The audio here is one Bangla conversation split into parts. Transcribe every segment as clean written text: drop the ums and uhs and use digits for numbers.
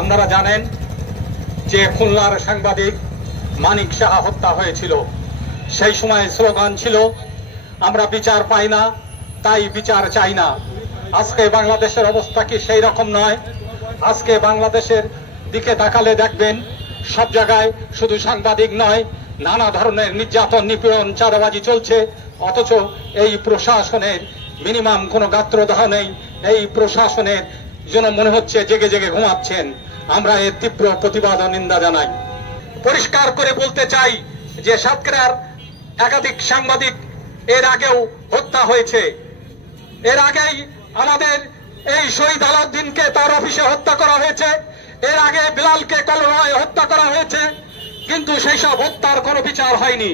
আপনারা জানেন যে খুলনার সাংবাদিক মানিক সাহা হত্যা হয়েছিল। সেই সময় স্লোগান ছিল, আমরা বিচার পাই না, তাই বিচার চাই না। আজকে বাংলাদেশের অবস্থা কি সেই রকম নয়? আজকে বাংলাদেশের দিকে তাকালে দেখবেন সব জায়গায় শুধু সাংবাদিক নয়, নানা ধরনের নির্যাতন, নিপীড়ন, চাঁদাবাজি চলছে। অথচ এই প্রশাসনের মিনিমাম কোনো গাত্রদাহ নেই। এই প্রশাসনের জন্য মনে হচ্ছে জেগে জেগে ঘুমাচ্ছেন। আমরা এর তীব্র প্রতিবাদ ও নিন্দা জানাই। পরিষ্কার করে বলতে চাই যে সাতক্ষীরার একাধিক সাংবাদিক এর আগেও হত্যা হয়েছে। এর আগেই আমাদের এই শহীদ আলাউদ্দিনকে তার অফিসে হত্যা করা হয়েছে। এর আগে বিলালকে কলরায় হত্যা করা হয়েছে, কিন্তু সেই সব হত্যার কোনো বিচার হয়নি।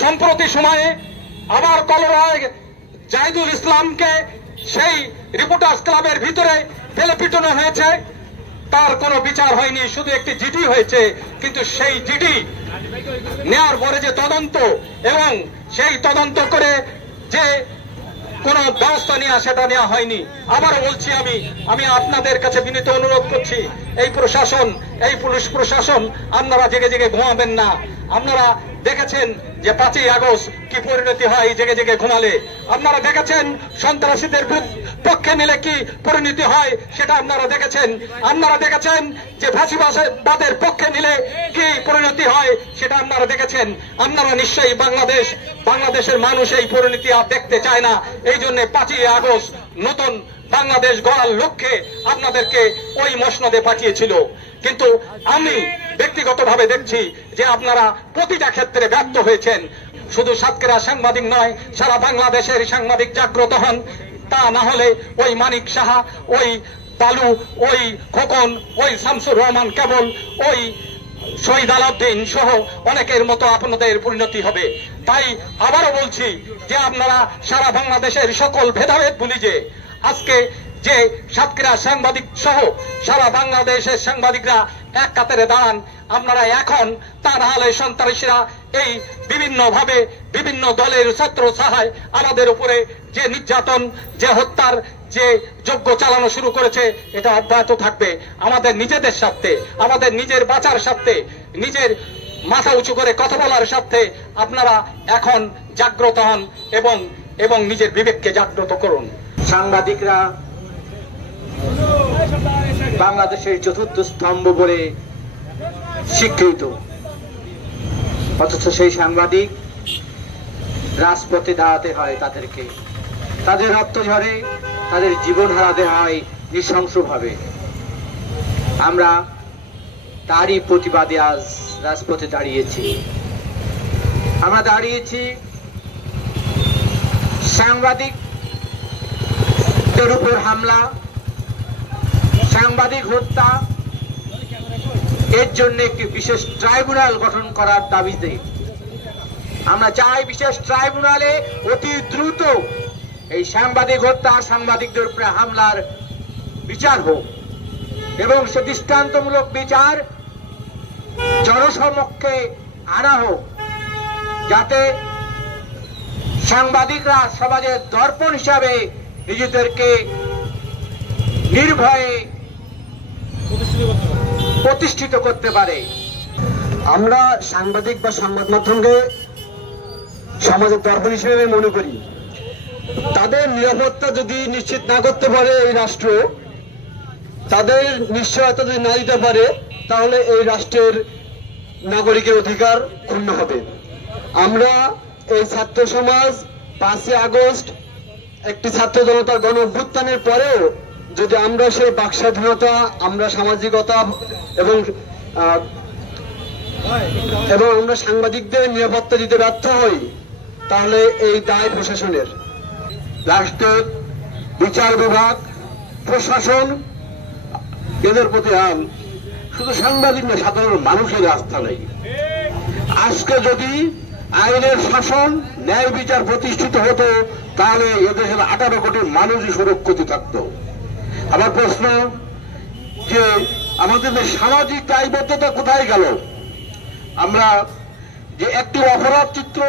সম্প্রতি সময়ে আবার কলরায় জাহিদুল ইসলামকে সেই রিপোর্টার্স ক্লাবের ভিতরে ফেলে পিটানো হয়েছে, তার কোনো বিচার হয়নি, শুধু একটি জিডি হয়েছে। কিন্তু সেই জিডি নেওয়ার পরে যে তদন্ত এবং সেই তদন্ত করে যে কোন ব্যবস্থা নেওয়া, সেটা নেওয়া হয়নি। আবারও বলছি, আমি আপনাদের কাছে বিনীত অনুরোধ করছি, এই প্রশাসন, এই পুলিশ প্রশাসন, আপনারা জেগে জেগে ঘুমাবেন না। আপনারা দেখেছেন যে 5ই আগস্ট কি পরিণতি হয় জেগে জেগে ঘুমালে। আপনারা দেখেছেন সন্ত্রাসীদের পক্ষে নিলে কি পরিণতি হয়, সেটা আপনারা দেখেছেন। আপনারা দেখেছেন যে ফাঁসিবাদের পক্ষে নিলে কি পরিণতি হয়, সেটা আপনারা দেখেছেন। আপনারা নিশ্চয়ই বাংলাদেশের মানুষ এই পরিণতি আর দেখতে চায় না। এই জন্য 5ই আগস্ট নতুন বাংলাদেশ গড়ার লক্ষ্যে আপনাদেরকে ওই মসনদে পাঠিয়েছিল। কিন্তু আমি ব্যক্তিগতভাবে দেখছি যে আপনারা প্রতিটা ক্ষেত্রে ব্যর্থ হয়েছেন। শুধু সাতক্ষীরা সাংবাদিক নয়, সারা বাংলাদেশের সাংবাদিক জাগ্রত হন। তা না হলে ওই মানিক সাহা, ওই বালু, ওই খোকন, ওই শামসুর রহমান কেবল, ওই শহীদ আলাউদ্দিন সহ অনেকের মতো আপনাদের পরিণতি হবে। তাই আবারও বলছি যে আপনারা সারা বাংলাদেশের সকল ভেদাভেদ ভুলে যে আজকে যে সাতক্ষীরা সাংবাদিক সহ সারা বাংলাদেশের সাংবাদিকরা এক কাতারে দাঁড়ান। আপনারা এখন, তা না হলে সন্ত্রাসীরা এই বিভিন্নভাবে বিভিন্ন দলের ছাত্র সাহায় আমাদের উপরে যে নির্যাতন, যে হত্যার যে যজ্ঞ চালানো শুরু করেছে, এটা অব্যাহত থাকবে। আমাদের নিজেদের স্বার্থে, আমাদের নিজের বাঁচার স্বার্থে, নিজের মাথা উঁচু করে কথা বলার স্বার্থে আপনারা এখন জাগ্রত হন এবং নিজের বিবেককে জাগ্রত করুন। সাংবাদিকরা বাংলাদেশের চতুর্থ স্তম্ভ বলে স্বীকৃত, অথচ সেই সাংবাদিক রাজপথে দাঁড়াতে হয় তাদেরকে, তাদের রক্ত ঝরে, তাদের জীবন হারাতে হয় নৃশংসভাবে। আমরা তারই প্রতিবাদে আজ রাজপথে দাঁড়িয়েছি। আমরা দাঁড়িয়েছি সাংবাদিকদের উপর হামলা, সাংবাদিক হত্যা, এর জন্য একটি বিশেষ ট্রাইব্যুনাল গঠন করার দাবিতে। আমরা চাই বিশেষ ট্রাইব্যুনালে অতি দ্রুত এই সাংবাদিক হত্যা, সাংবাদিকদের উপরে হামলার বিচার হোক এবং সে দৃষ্টান্তমূলক বিচার জনসমক্ষে আনা হোক, যাতে সাংবাদিকরা সমাজের দর্পণ হিসাবে নিজেদেরকে নির্ভয়ে প্রতিষ্ঠিত করতে পারে। আমরা সাংবাদিক বা সংবাদ মাধ্যমকে সমাজের দর্পণ হিসেবে মনে করি। তাদের নিরাপত্তা যদি নিশ্চিত না করতে পারে এই রাষ্ট্র, তাদের নিশ্চয়তা যদি না দিতে পারে, তাহলে এই রাষ্ট্রের নাগরিকের অধিকার ক্ষুণ্ণ হবে। আমরা এই ছাত্র সমাজ 5ই আগস্ট একটি ছাত্র জনতার গণ অভ্যুত্থানের পরেও যদি আমরা সেই বাক স্বাধীনতা, আমরা সামাজিকতা এবং আমরা সাংবাদিকদের নিরাপত্তা দিতে ব্যর্থ হই, তাহলে এই দায় প্রশাসনের। রাষ্ট্রের বিচার বিভাগ, প্রশাসন, এদের প্রতি শুধু সাংবাদিক না, সাধারণ মানুষের আস্থা নেই। আজকে যদি আইনের শাসন, ন্যায় বিচার প্রতিষ্ঠিত হতো, তাহলে এদেশের 18 কোটি মানুষই সুরক্ষিত থাকত। আমার প্রশ্ন যে আমাদের সামাজিক দায়বদ্ধতা কোথায় গেল? আমরা যে একটি অপরাধ চিত্র,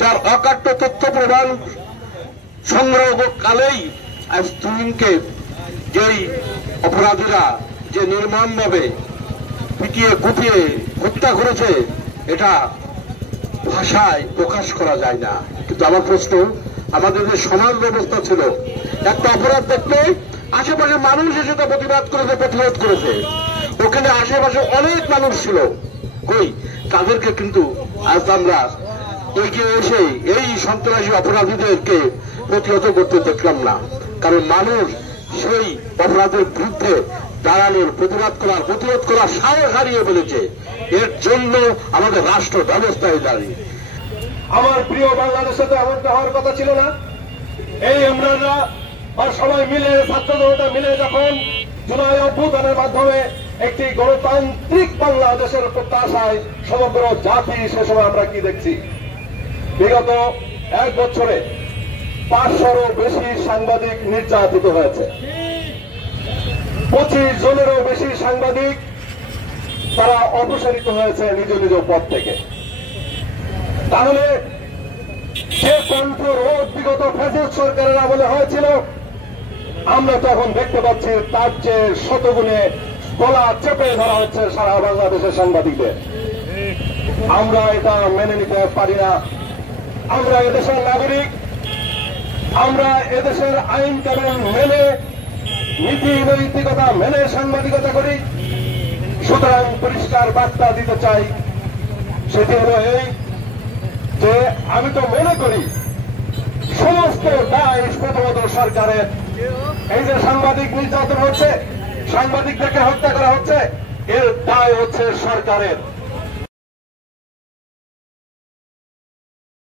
যার অকাট্য তথ্য প্রমাণ সংগ্রহ কালেই আজ তুমিনকে যেই অপরাধীরা যে নির্মমভাবে পিটিয়ে কুপিয়ে হত্যা করেছে, এটা ভাষায় প্রকাশ করা যায় না। কিন্তু আমার প্রশ্ন, আমাদের যে সমাজ ব্যবস্থা ছিল, একটা অপরাধ দেখলে আশেপাশে মানুষ এসে তা প্রতিবাদ করেছে, প্রতিরোধ করেছে। ওখানে আশেপাশে অনেক মানুষ ছিল, কই তাদেরকে কিন্তু আজ আমরা এগিয়ে এসে এই সন্ত্রাসী অপরাধীদেরকে প্রতিহত করতে দেখলাম না। কারণ মানুষ সেই অপরাধের বিরুদ্ধে দাঁড়ানোর, প্রতিরোধ করার সাহস হারিয়ে ফেলেছে। এর জন্য আমাদের রাষ্ট্র ব্যবস্থায় দাঁড়িয়ে। আমার প্রিয় বাংলাদেশে তো এমনটা হওয়ার কথা ছিল না। এই ইমরানরা আর সবাই মিলে, ছাত্র জনতা মিলে যখন জুলাই অভ্যুত্থানের মাধ্যমে একটি গণতান্ত্রিক বাংলাদেশের প্রত্যাশায় সমগ্র জাতি, সে সময় আমরা কি দেখছি, বিগত 1 বছরে 500-এরও বেশি সাংবাদিক নির্যাতিত হয়েছে। 25 জনেরও বেশি সাংবাদিক তারা অপসারিত হয়েছে নিজ নিজ পদ থেকে। তাহলে যে কণ্ঠরোধ বিগত ফ্যাসিস্ট সরকারের আমলে হয়েছিল, আমরা তো এখন দেখতে পাচ্ছি তার চেয়ে শতগুণে গলা চেপে ধরা হচ্ছে সারা বাংলাদেশের সাংবাদিকদের। আমরা এটা মেনে নিতে পারি না। আমরা এদেশের নাগরিক, আমরা এদেশের আইন কানুন মেনে, নীতি নৈতিকতা মেনে সাংবাদিকতা করি। সুতরাং পরিষ্কার বার্তা দিতে চাই, সেটি হল এই যে আমি তো মনে করি সমস্ত দায় প্রথমত সরকারের। এই যে সাংবাদিক নির্যাতন হচ্ছে, সাংবাদিকদেরকে হত্যা করা হচ্ছে, এর দায় হচ্ছে সরকারের।